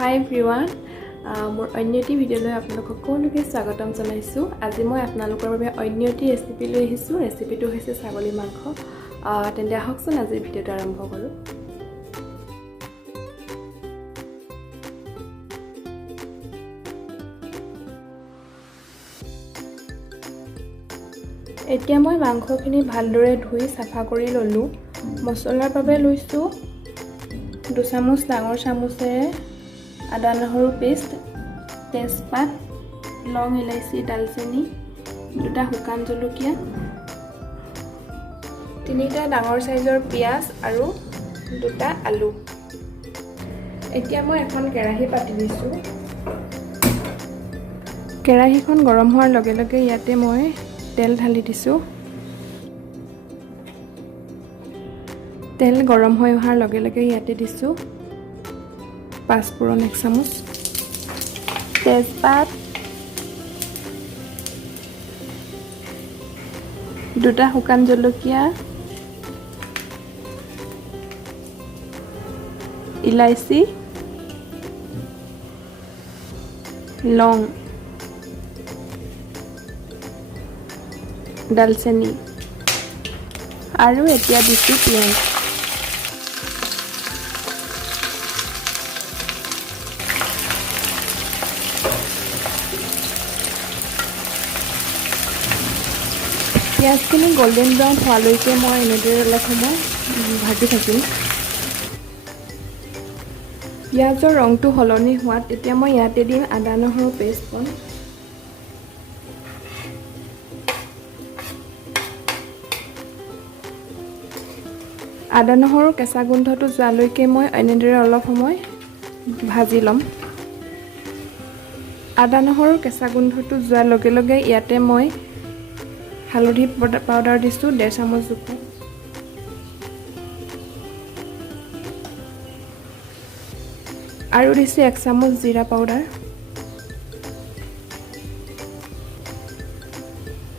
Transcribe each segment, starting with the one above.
Hi everyone, মোৰ অন্য এটি ভিডিঅ'লৈ আপোনালোকক সকলোকে স্বাগতম জনাইছোঁ। আজি মই আপোনালোকৰ বাবে অন্য এটি ৰেচিপি লৈ আহিছোঁ। ৰেচিপিটো হৈছে ছাগলী মাংস। তেন্তে আহকচোন আজিৰ ভিডিঅ'টো আৰম্ভ কৰোঁ। এতিয়া মই মাংসখিনি ভালদৰে ধুই চাফা কৰি ল'লোঁ। মছলাৰ বাবে লৈছোঁ 2 চামুচ ডাঙৰ চামুচেৰে আদা নহৰু পেষ্ট, তেজপাত, লং ইলাইচি দালচেনি, 2টা শুকান জলকীয়া, 3টা ডাঙৰ সাইজৰ পিয়াজ আৰু 2টা আলু। এতিয়া মই এখন কেৰাহী পাতি দিছোঁ। কেৰাহীখন গৰম হোৱাৰ লগে লগে ইয়াতে মই তেল ঢালি দিছোঁ। তেল গৰম হৈ অহাৰ লগে লগে ইয়াতে দিছোঁ পাঁচফোৰণ 1 চামুচ, তেজপাত, 2টা শুকান জলকীয়া, ইলাইচি, লং, দালচেনি আৰু এতিয়া দিছোঁ পিঁয়াজ। পিঁয়াজখিনি গোল্ডেন ব্ৰাউন হোৱালৈকে মই এনেদৰে অলপ সময় ভাজি থাকিম। পিঁয়াজৰ ৰংটো সলনি হোৱাত এতিয়া মই ইয়াতে দিম আদা নহৰু পেষ্টকণ। আদা নহৰু কেঁচা গোন্ধটো যোৱালৈকে মই এনেদৰে অলপ সময় ভাজি ল'ম। আদা নহৰুৰ কেঁচা গোন্ধটো যোৱাৰ লগে লগে ইয়াতে মই হালধি পাউডাৰ দিছোঁ 1.5 চামুচ জোখৰ। আৰু দিছোঁ 1 চামুচ জিৰা পাউডাৰ।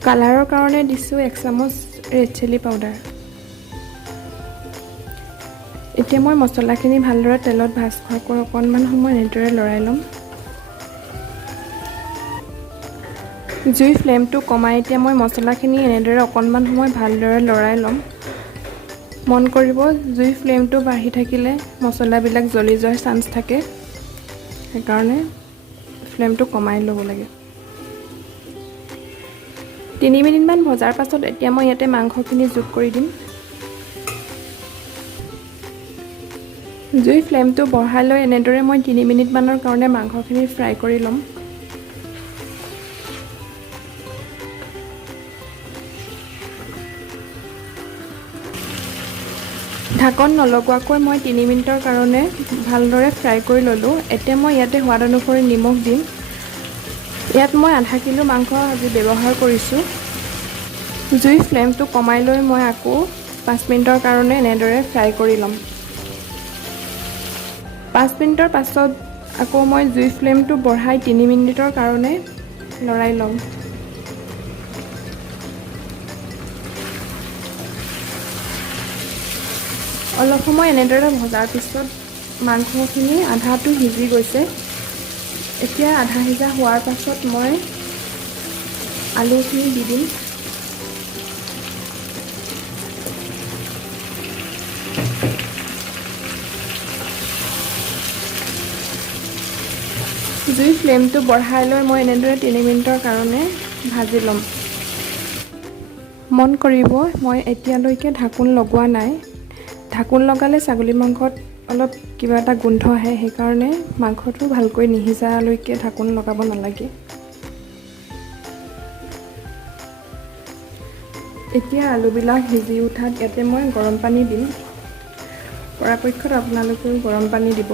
কালাৰৰ কাৰণে দিছোঁ 1 চামুচ ৰেড চিলি পাউডাৰ। এতিয়া মই মছলাখিনি ভালদৰে তেলত ভাজ খোৱাকৈ অকণমান সময় এনেদৰে লৰাই ল'ম। জুই ফ্লেমটো কমাই এতিয়া মই মছলাখিনি এনেদৰে অকণমান সময় ভালদৰে লৰাই ল'ম। মন কৰিব জুই ফ্লেমটো বাঢ়ি থাকিলে মছলাবিলাক জ্বলি যোৱাৰ চান্স থাকে, সেইকাৰণে ফ্লেমটো কমাই ল'ব লাগে। 3 মিনিটমান ভজাৰ পাছত এতিয়া মই ইয়াতে মাংসখিনি যোগ কৰি দিম। জুই ফ্লেমটো বঢ়াই লৈ এনেদৰে মই 3 মিনিটমানৰ কাৰণে মাংসখিনি ফ্ৰাই কৰি ল'ম। ঢাকন নলগোৱাকৈ মই 3 মিনিটৰ কাৰণে ভালদৰে ফ্ৰাই কৰি ল'লোঁ। এতিয়া মই ইয়াতে সোৱাদ অনুসৰি নিমখ দিম। ইয়াত মই আধা কিলো মাংস আজি ব্যৱহাৰ কৰিছোঁ। জুই ফ্লেমটো কমাই লৈ মই আকৌ 5 মিনিটৰ কাৰণে এনেদৰে ফ্ৰাই কৰি ল'ম। 5 মিনিটৰ পাছত আকৌ মই জুই ফ্লেমটো বঢ়াই 3 মিনিটৰ কাৰণে লৰাই ল'ম। অলপ সময় এনেদৰে ভজাৰ পিছত মাংসখিনি আধাটো সিজি গৈছে। এতিয়া আধা সিজা হোৱাৰ পাছত মই আলুখিনি দি দিম। জুই ফ্লেমটো বঢ়াই লৈ মই এনেদৰে 3 মিনিটৰ কাৰণে ভাজি ল'ম। মন কৰিব মই এতিয়ালৈকে ঢাকোন লগোৱা নাই। ঢাকোন লগালে ছাগলী মাংসত অলপ কিবা এটা গোন্ধ আহে, সেইকাৰণে মাংসটো ভালকৈ নিসিজালৈকে ঢাকোন লগাব নালাগে। এতিয়া আলুবিলাক সিজি উঠাত ইয়াতে মই গৰম পানী দিম। পৰাপক্ষত আপোনালোকেও গৰম পানী দিব।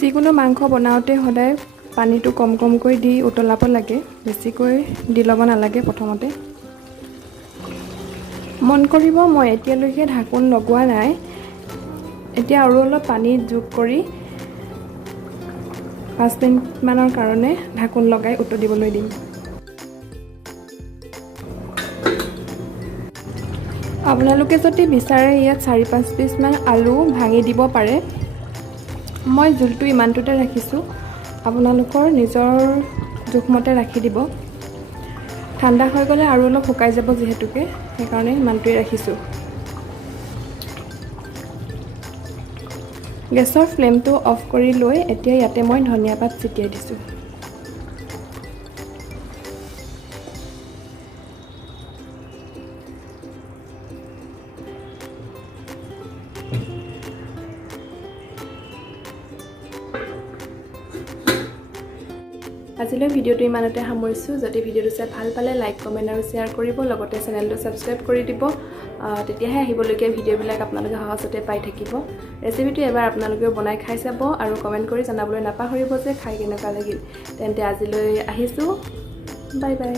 যিকোনো মাংস বনাওঁতে সদায় পানীটো কম কমকৈ দি উতলাব লাগে, বেছিকৈ দি ল'ব নালাগে প্ৰথমতে। মন কৰিব মই এতিয়ালৈকে ঢাকোন লগোৱা নাই। এতিয়া আৰু অলপ পানী যোগ কৰি 5 মিনিটমানৰ কাৰণে ঢাকোন লগাই উতলিবলৈ দিম। আপোনালোকে যদি বিচাৰে ইয়াত 4-5 পিচমান আলু ভাঙি দিব পাৰে। মই জোলটো ইমানটোতে ৰাখিছোঁ, আপোনালোকৰ নিজৰ জোখমতে ৰাখি দিব। ঠাণ্ডা হৈ গ'লে আৰু অলপ শুকাই যাব যিহেতুকে, সেইকাৰণে ইমানটোৱে ৰাখিছোঁ। গেছৰ ফ্লেমটো অফ কৰি লৈ এতিয়া ইয়াতে মই ধনিয়া পাত ছটিয়াই দিছোঁ। আজিলৈ ভিডিঅ'টো ইমানতে সামৰিছোঁ। যদি ভিডিঅ'টো চাই ভাল পালে লাইক, কমেণ্ট আৰু শ্বেয়াৰ কৰিব, লগতে চেনেলটো ছাবস্ক্ৰাইব কৰি দিব। তেতিয়াহে আহিবলগীয়া ভিডিঅ'বিলাক আপোনালোকে সহজতে পাই থাকিব। ৰেচিপিটো এবাৰ আপোনালোকেও বনাই খাই চাব আৰু কমেণ্ট কৰি জনাবলৈ নাপাহৰিব যে খাই কেনেকুৱা লাগিল। তেন্তে আজিলৈ আহিছোঁ, বাই বাই।